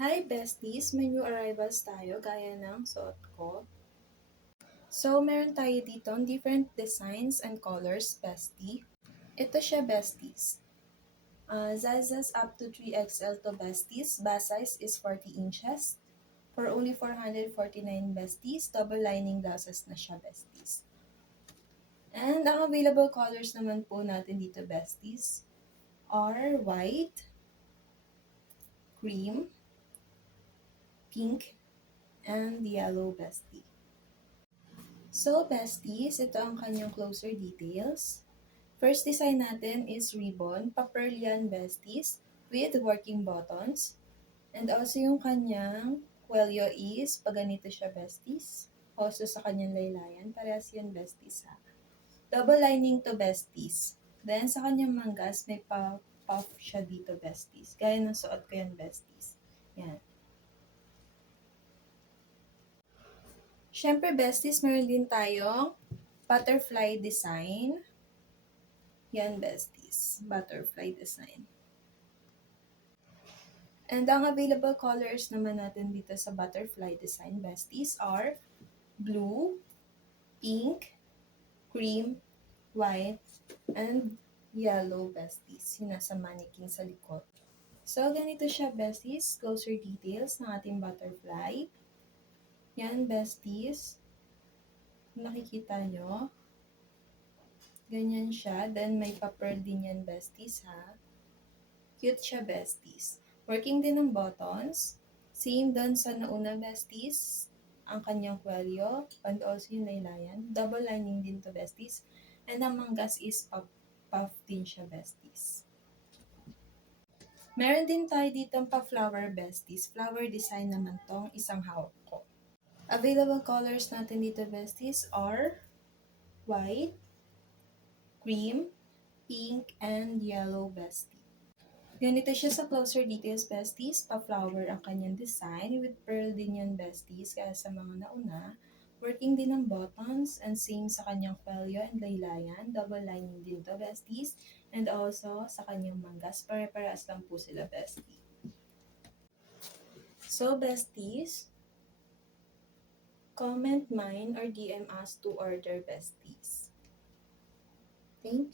Hi besties! May new arrivals tayo gaya ng suot ko. So, meron tayo dito different designs and colors, bestie. Ito siya, besties. Zazas up to 3XL to besties. Bust size is 40 inches. For only 449 besties. Double lining blouses na siya, besties. And ang available colors naman po natin dito, besties, are white, cream, pink, and yellow, bestie. So, besties, ito ang kanyang closer details. First design natin is ribbon, pa-pearl yan, besties, with working buttons. And also yung kanyang cuello is, pag ganito siya, besties. Also sa kanyang laylayan, parehas yun, besties, ha. Double lining to, besties. Then, sa kanyang manggas, may puff siya dito, besties. Gaya ng suot ko yan, besties. Yan. Siyempre, besties, meron din tayong butterfly design. Yan, besties. Butterfly design. And ang available colors naman natin dito sa butterfly design, besties, are blue, pink, cream, white, and yellow, besties. Yung nasa mannequin sa likod. So, ganito siya, besties. Closer details ng ating butterfly. Yan, besties. Nakikita nyo. Ganyan siya. Then, may pa-pearl din yan, besties, ha. Cute siya, besties. Working din ng buttons. Same dun sa nauna, besties. Ang kanyang cuello. And also yung laylayan. Double lining din to, besties. And ang manggas is puff din siya, besties. Meron din tayo ditong pa-flower, besties. Flower design naman tong isang hawak ko. Available colors natin dito, besties, are white, cream, pink, and yellow, bestie. Ganito siya sa closer details, besties. Pa-flower ang kanyang design. With pearl din yan, besties. Kaya sa mga nauna, working din ng buttons and same sa kanyang cuello and laylayan. Double lining din to, besties. And also sa kanyang manggas. Pare-parehas lang po sila, bestie. So, besties, comment mine or DM us to order, besties. Thank you.